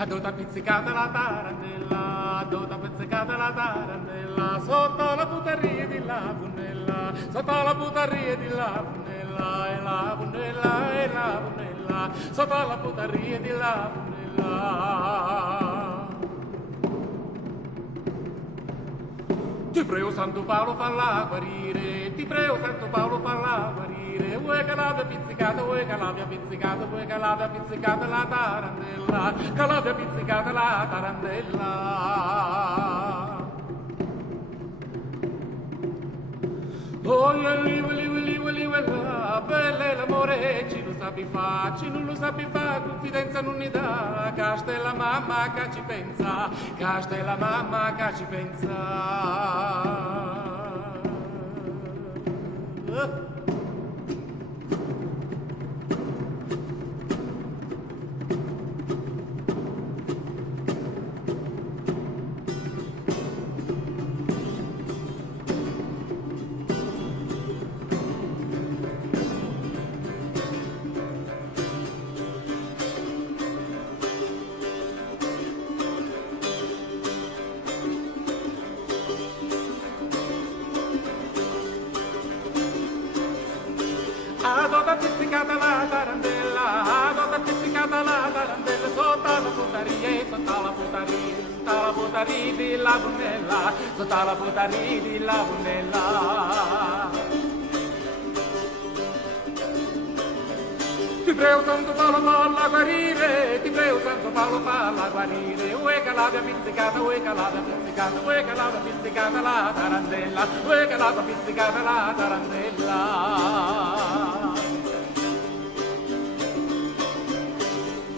Adota pizzicata la tarantella, adota pizzicata la tarantella, sotto la putarria di la funnella, sotto la putarria di la funnella, e la funnella, e la funnella, sotto la putarria di la funnella. Ti prego Santo Paolo falla guarire, ti prego Santo Paolo falla guarire, vuoi che l'abbia pizzicata, vuoi che l'abbia pizzicata, vuoi che l'abbia pizzicata la tarantella, che l'abbia pizzicata la tarantella. Oh, belle l'amore, ci lo sappi fa, ci non lo sappi fa, confidenza non ne dà, casta è la mamma che ci pensa, casta è la mamma che ci pensa. Adota pizzicata la tarantella, adota pizzicata la tarantella, sotto la puttaria, sotto la puttaria, sotto la puttaria di la bunnella, sotto la puttaria di la bunnella. Ti prego Santo Paolo falla guarire, ti prego Santo Paolo falla guarire, vuoi che l'abbia pizzicata, vuoi che l'abbia pizzicata, vuoi che l'abbia pizzicata la tarantella, vuoi che l'abbia pizzicata la tarantella.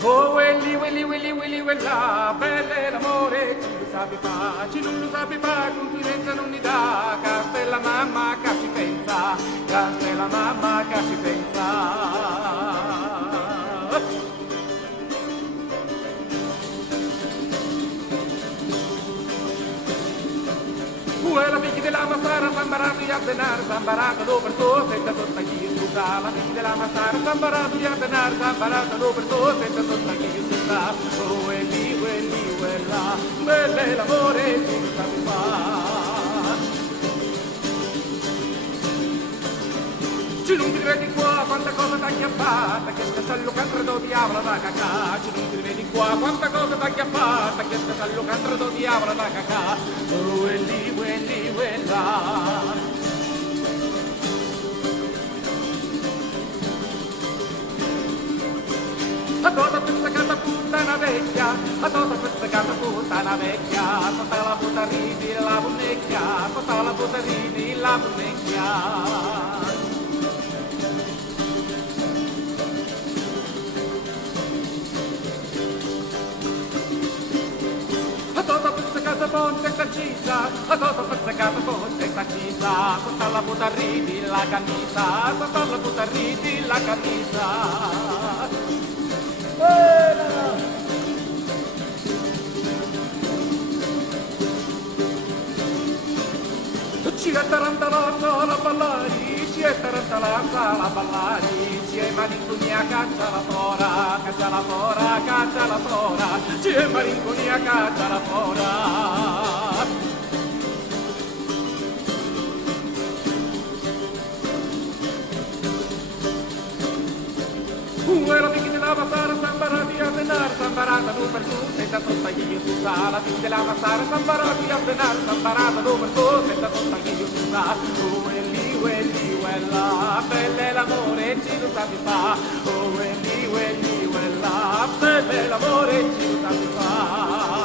Oh, welli, welli, welli, welli, wella, belle l'amore, ci lo sappi fa, ci non lo sappi fa, confidenza non mi dà, casta è la mamma che ci pensa, casta è la mamma che ci pensa. La figlia della massara, sambarato di abdenare, sambarato dopo tu, senza sotto chi suda. La figlia della massara, sambarato di abdenare, sambarato dopo tu, senza sotto chi suda. Oh, e lì, quella, belle l'amore, ci lo sappi fa. Ci non ti vedi qua, quanta cosa t'ha chiappata, che sta sallucando do diavolo da cacà. Ci non ti vedi qua, quanta cosa t'ha chiappata, che sta sallucando do diavolo da cacà. Oh, e lì, quella. Adota pizzicata puttana vecchia, adota pizzicata puttana vecchia, sotto la puttaria di la bunnecchia, sotto la puttaria di la bunnecchia. Ponte saccisa, a toto pezzecato ponte saccisa, sotto la puttaria di la camisa, sotto la puttaria di la camisa. Ci è tarantalato la ballari, ci è tarantalato la ballari, ci è malinconia caccia la fora, caccia la fora, caccia la fora, ci è malinconia caccia la fora. La figlia della massara, sambarati a denaro, sambarata tu per tu, senza sottaglio su sa. La figlia della massara, sambarati a denaro, sambarata tu per tu, senza sottaglio su sa. Welli, wella, belle l'amore, ci lo sappi fa. Oh, welli, wella, belle l'amore, ci lo sappi fa.